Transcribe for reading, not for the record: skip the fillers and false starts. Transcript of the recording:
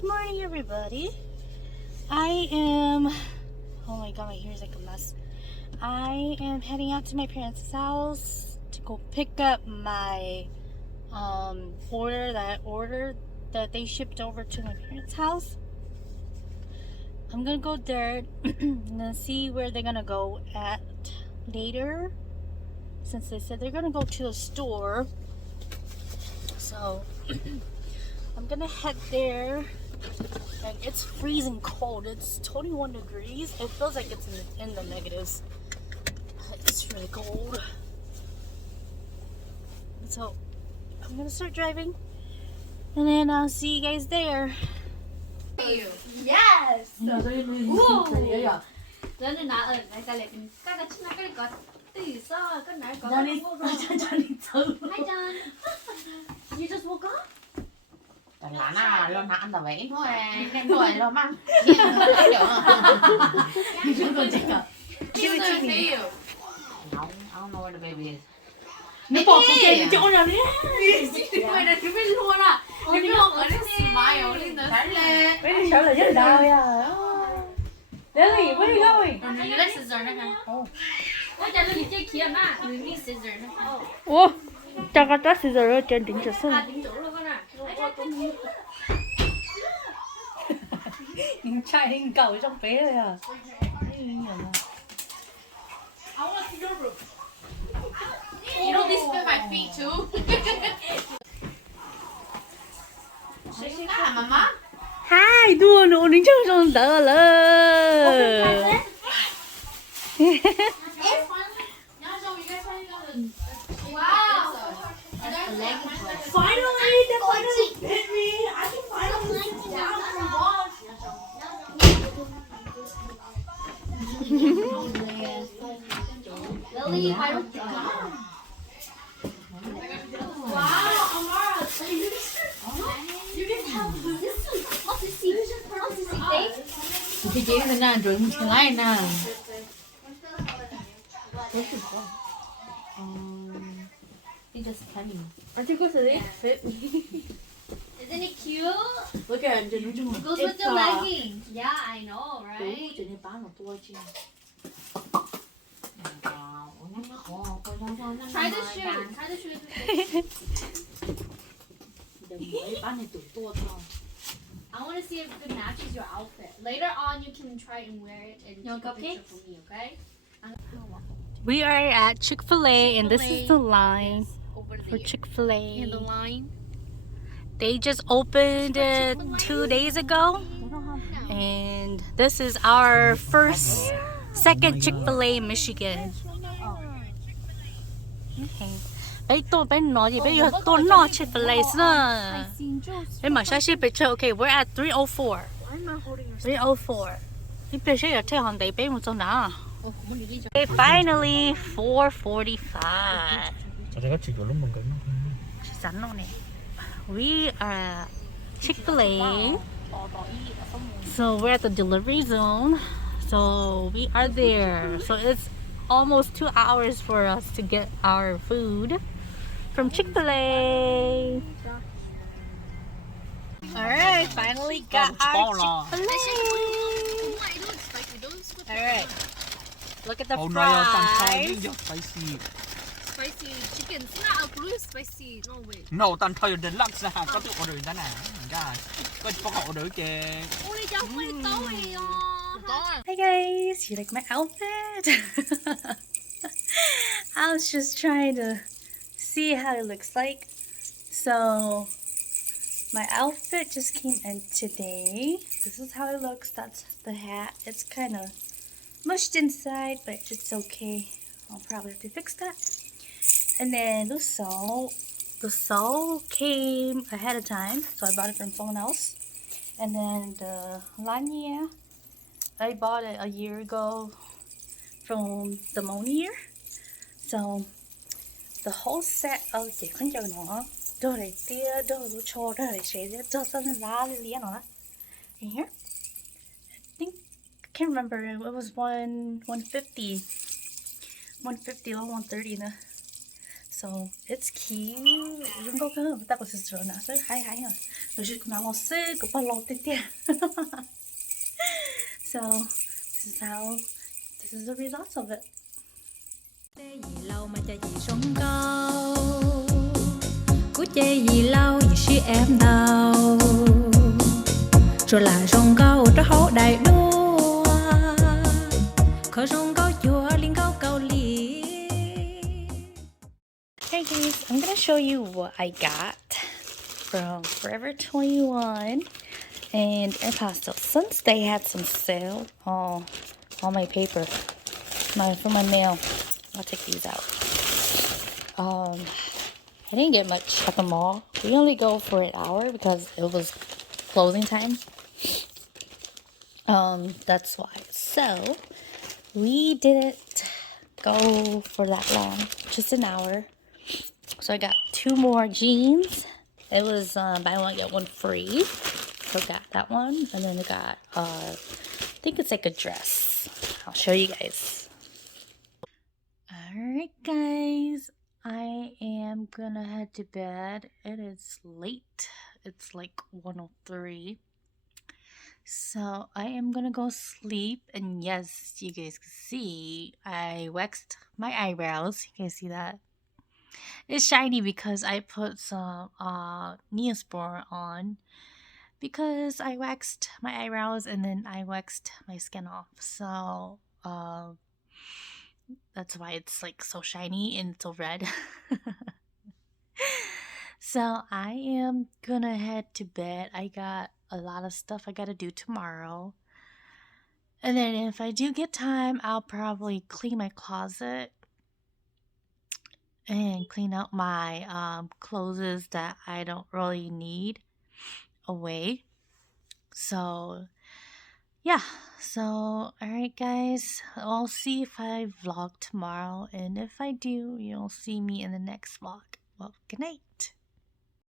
Good morning, everybody. I am, oh my god, my hair's like a mess. I am heading out to my parents' house to go pick up my order that they shipped over to my parents' house. I'm gonna go there and then see where they're gonna go at later, since they said they're gonna go to a store. So I'm gonna head there, and it's freezing cold. It's 21 degrees. It feels like it's in the negatives. It's really cold. So I'm gonna start driving, and then I'll see you guys there. Yes. Nó đây này à? Nên là này ta lại cái china cái có tí sao cái này có Johnny, Johnny too. Hi John. You just woke up? Tại là nó lo ăn tao vậy thôi, nên rồi lo mang. Chúng tôi check up. I don't know where the baby is. Nó bỏ cái cái chỗ nào đấy? Mày là chúng mình luôn à? Chúng mình không ở đây smile lên tới lên. Where is Charlotte? Just down yeah. Lily, where are you going? You like scissors nữa hả? Ôi trời ơi, chơi kia mà. You need scissors nữa. Ủa, chắc có tắt scissor ở trên đỉnh chợ sân. Tính chỗ luôn con à. Những trai hình cầu trong bé rồi à? You know this fit my feet too. Hi, Mama. Hi, đùa nụ đỉnh chợ sân đỡ lờ. Wow. Finally, they finally hit me. I can finally sit down and watch. Lily, why don't you Wow, Amara, you didn't have this. What's the seat? What's the seat thing? Thì chị thế nào rồi mình lại nè. He just funny. I think it's a fit. Isn't it cute? Look at it, nó chung. It goes with the leggings. Yeah, I know, right? Chị này bán một tua chứ. Try the shoe. Try the shoe. Bán này tụi tua thôi. I want to see if it matches your outfit. Later on, you can try and wear it and take a picture for me, okay? We are at Chick-fil-A, and this is the line Over for Chick-fil-A. in the line. They just opened it 2 days ago, and this is our second Chick-fil-A in Michigan. Okay. Bây tôi bên nói gì bây giờ tôi nói Chick-fil-A nữa. Bây mà sao picture? Okay, we're at 304. 304. Cái picture ở trên hàng đấy bên một chỗ nào? Okay, finally 4:45. Sẵn rồi nè. We are at Chick-fil-A. So we're at the delivery zone. So we are there. So it's almost 2 hours for us to get our food from Chick-fil-A. Alright, finally got our Chick-fil-A. Alright. Look at the fries. Spicy chicken. It's not blue spicy. No way. No, tan thôi đến lắc ra có tự order thế này. Có có họ order kìa. Ôi trời ơi, tối à. Hi guys, you like my outfit? I was just trying to see how it looks like. So my outfit just came in today. This is how it looks. That's the hat. It's kind of mushed inside, but it's okay. I'll probably have to fix that. And then the salt came ahead of time, so I bought it from someone else. And then the lanyard, I bought it a year ago from the Monier. So the whole set of the con dâu nó đồ này tia đồ lúa cho đồ này sẽ cho sân lá liền nó. In here, I think I can't remember. It was 150 or 130 nữa. So it's cute. Yung go ka, bata ko sister na. So hi. 有時拿我四個不落啲啲。So this is the results of it. Gì lâu mà cha gì sống cao, cứ chơi gì lâu gì suy em đau, rồi là rong cao cho hậu đại đua, khởi rong cao chùa liên cao cao lì. Hey guys, I'm gonna show you what I got from Forever 21 and Aeropostale. Since they had some sale, all my paper, for my mail. I'll take these out. I didn't get much at the mall. We only go for an hour because it was closing time. That's why. So we didn't go for that long, just an hour. So I got 2 more jeans. It was buy one get one free. So I got that one, and then I got I think it's like a dress. I'll show you guys. Alright guys, I am gonna head to bed. It is late. It's like 1:03. So I am gonna go sleep, and yes, you guys can see I waxed my eyebrows. You guys see that? It's shiny because I put some Neosporin on because I waxed my eyebrows and then I waxed my skin off. So that's why it's like so shiny and so red. So I am gonna head to bed. I got a lot of stuff I gotta do tomorrow. And then if I do get time, I'll probably clean my closet and clean out my clothes that I don't really need away. So yeah, so alright guys, I'll see if I vlog tomorrow, and if I do, you'll see me in the next vlog. Well, good night.